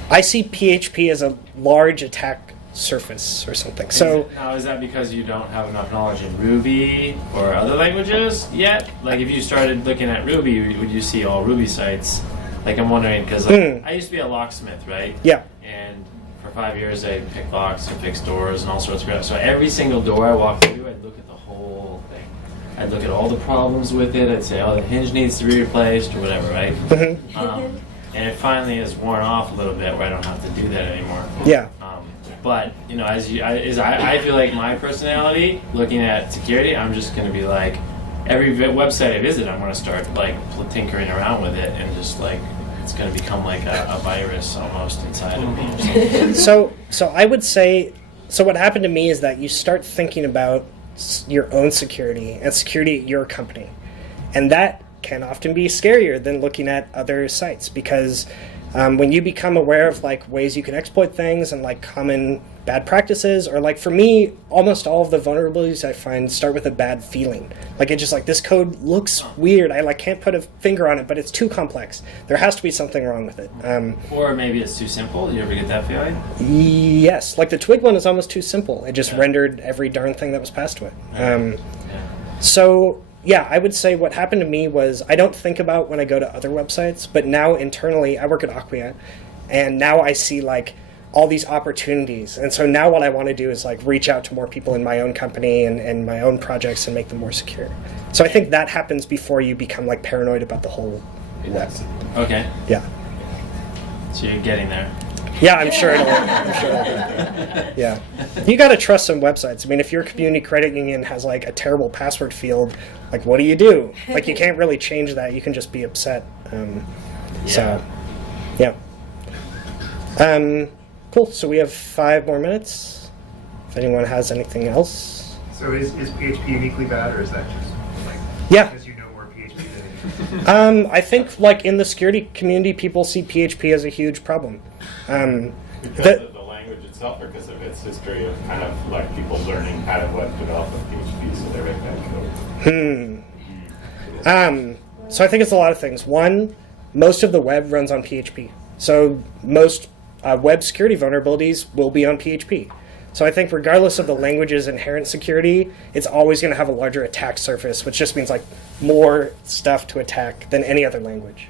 I see PHP as a large attack surface or something. So Now, is that because you don't have enough knowledge in Ruby or other languages yet? Like, if you started looking at Ruby, would you see all Ruby sites? Like, I'm wondering, because I used to be a locksmith, right? yeah. And for 5 years, I picked locks and fixed doors and all sorts of stuff. So every single door I walked through, I'd look at the whole thing. I'd look at all the problems with it. I'd say, oh, the hinge needs to be replaced or whatever, right? And it finally has worn off a little bit where I don't have to do that anymore. Yeah. But I feel like my personality, looking at security, I'm just going to be like, every website I visit, I'm going to start like tinkering around with it, and just like it's going to become like a virus almost inside of me or something. So I would say, so what happened to me is that you start thinking about your own security and security at your company, and that can often be scarier than looking at other sites because When you become aware of like ways you can exploit things and like common bad practices, or like for me, almost all of the vulnerabilities I find start with a bad feeling. Like it's just like, this code looks weird. I like can't put a finger on it, but it's too complex. There has to be something wrong with it. Or maybe it's too simple. You ever get that feeling? Yes, like the Twig one is almost too simple. It just rendered every darn thing that was passed to it. So yeah, I would say what happened to me was I don't think about when I go to other websites, but now internally I work at Acquia, and now I see like all these opportunities. And so now what I want to do is like reach out to more people in my own company and my own projects and make them more secure. So I think that happens before you become like paranoid about the whole web. Okay. Yeah. So you're getting there. Yeah, I'm sure it'll. Yeah, you got to trust some websites. I mean, if your community credit union has like a terrible password field, like what do you do? Like you can't really change that. You can just be upset. So, yeah. Cool. So we have 5 more minutes. If anyone has anything else. So is PHP uniquely bad, or is that just like because you know more PHP than anything? I think like in the security community, people see PHP as a huge problem. Because of the language itself, or because of its history of kind of like people learning how to web develop with PHP, so they write that code. So I think it's a lot of things. One, most of the web runs on PHP. So most web security vulnerabilities will be on PHP. So I think regardless of the language's inherent security, it's always going to have a larger attack surface, which just means like more stuff to attack than any other language.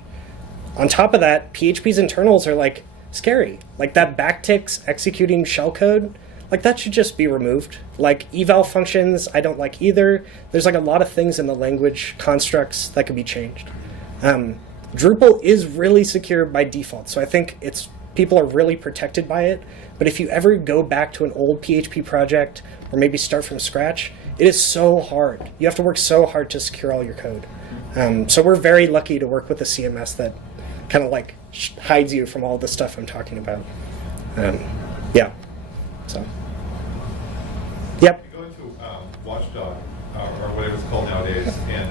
On top of that, PHP's internals are like scary. Like that backticks executing shellcode, like that should just be removed. Like eval functions, I don't like either. There's like a lot of things in the language constructs that could be changed. Drupal is really secure by default, so I think people are really protected by it. But if you ever go back to an old PHP project or maybe start from scratch, it is so hard. You have to work so hard to secure all your code. So we're very lucky to work with a CMS that kind of like hides you from all the stuff I'm talking about. Yeah. So. Yep. You go into Watchdog or whatever it's called nowadays, and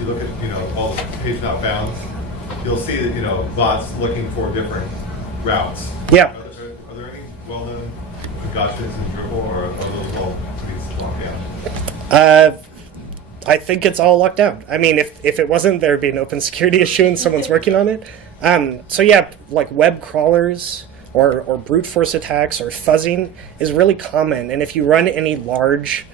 you look at all the page not founds. You'll see that bots looking for different routes. Yeah. Are there any well-known gotchas in Drupal, or are those all pretty locked down? I think it's all locked down. I mean, if it wasn't, there'd be an open security issue and someone's working on it. So yeah, like web crawlers or brute force attacks or fuzzing is really common. And if you run any large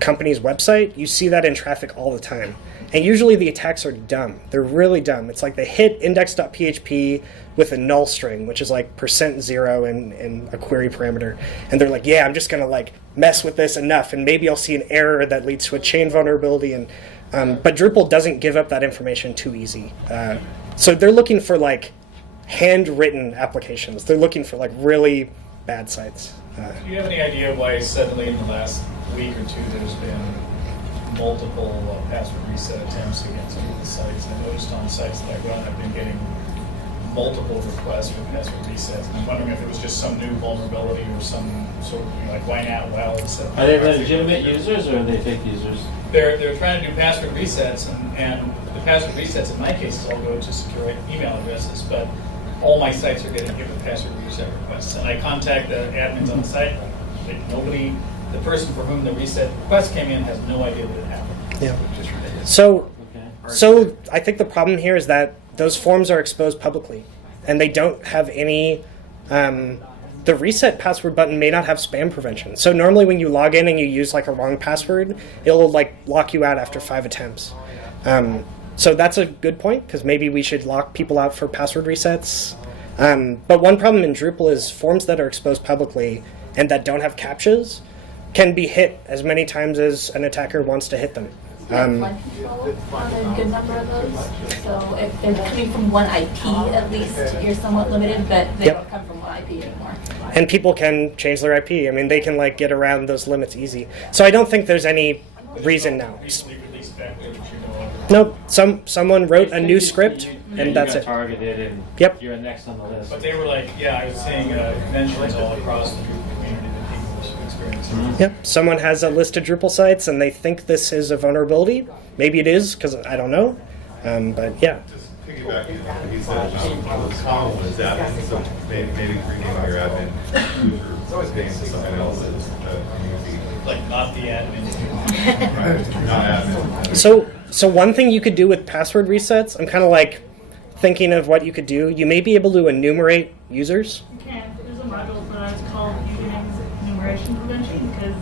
company's website, you see that in traffic all the time. And usually the attacks are dumb. They're really dumb. It's like they hit index.php with a null string, which is like %0 in a query parameter. And they're like, yeah, I'm just going to like mess with this enough, and maybe I'll see an error that leads to a chain vulnerability. And but Drupal doesn't give up that information too easy. So they're looking for like handwritten applications. They're looking for like really bad sites. Do you have any idea why suddenly in the last week or two there's been multiple password reset attempts against some of the sites? I noticed on sites that I run, I've been getting multiple requests for password resets. And I'm wondering if it was just some new vulnerability or some sort of like why not? Well, Are they legitimate users or are they fake users? They're trying to do password resets, and the password resets in my case all go to secure email addresses, but all my sites are getting given password reset requests. And I contact the admins on the site, like nobody, the person for whom the reset request came in has no idea that it happened. Yeah. Just ridiculous. So I think the problem here is that those forms are exposed publicly, and they don't have any. The reset password button may not have spam prevention. So normally when you log in and you use like a wrong password, it'll like lock you out after 5 attempts. So that's a good point, because maybe we should lock people out for password resets. But one problem in Drupal is forms that are exposed publicly and that don't have CAPTCHAs can be hit as many times as an attacker wants to hit them. Flood control on a good number of those. So if they're coming from one IP, at least you're somewhat limited, but they don't come from one IP anymore. And people can change their IP. I mean, they can like get around those limits easy. So I don't think there's any reason now. Nope. Someone wrote a new script, and that's it. Targeted and Yep. you're next on the list. But they were like, yeah, I was seeing mentions all across the Drupal community that people should experience. Yep. Someone has a list of Drupal sites, and they think this is a vulnerability. Maybe it is, because I don't know. But yeah. Just feedback, he said, the common one is admin, so maybe renaming your admin user name to something else is easy. Like not the admin. Right, not admin. So one thing you could do with password resets, I'm kind of like thinking of what you could do. You may be able to enumerate users. You can. There's a module for that. It's called username enumeration prevention because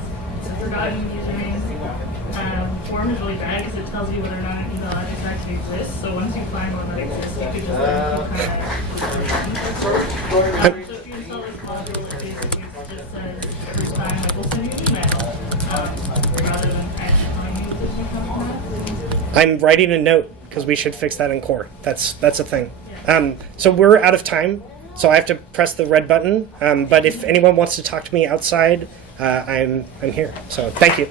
the forgotten username form is really bad because it tells you whether or not an email address actually exists. So once you find one that exists, you can just so if you install this module, it basically just says every time like we'll send you an email rather than actually telling you that you have that. I'm writing a note because we should fix that in core. That's a thing. So we're out of time, so I have to press the red button. But if anyone wants to talk to me outside, I'm here. So thank you.